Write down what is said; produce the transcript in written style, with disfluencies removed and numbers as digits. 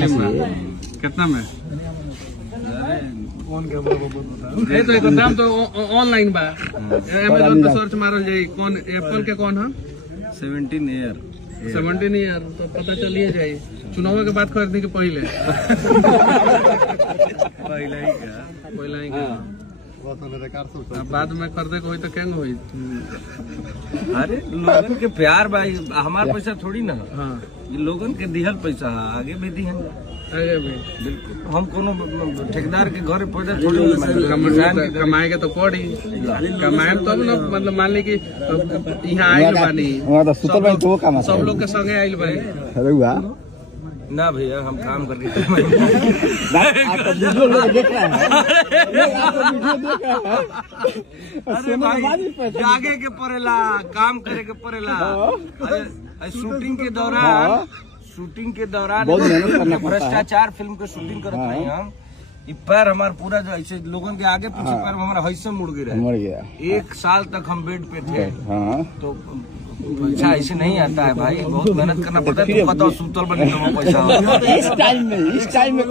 कितना में? ये तो एक दाम तो ऑनलाइन बा, अमेज़न पे सर्च मारल जाई। कौन एप्पल के कौन है? 17 ईयर 17 ईयर तो पता चलिए जाई। चुनाव के बाद खरीदने के पहले पहले ही बाद में खरीदे को होई तो केंग होई? अरे लोगन के प्यार भाई, हमार पैसा थोड़ी ना। हाँ, ये लोगन के दिहल पैसा आगे भी दिहन। आगे भी बिल्कुल, हम कोनो ठेकेदार के घर पैसा थोड़ी कमाए के तो पड़ी, कमाए तब ना। मतलब मान ली कि यहाँ आयल बानी, सब लोग के संगे आयल बानी ना भैया, हम काम करके अरे भाई जागे के पड़ेला, काम करे के पड़ेला। शूटिंग के दौरान भ्रष्टाचार फिल्म के शूटिंग करते हैं हम। ये पैर हमारा पूरा जो ऐसे लोगों के आगे पीछे पैर हमारा हैसे मुड़ गया। 1 साल तक हम बेड पे थे। तो पैसा ऐसे नहीं आता है भाई, बहुत मेहनत करना पड़ता है। तुम बताओ सूतल बने पैसा इस टाइम में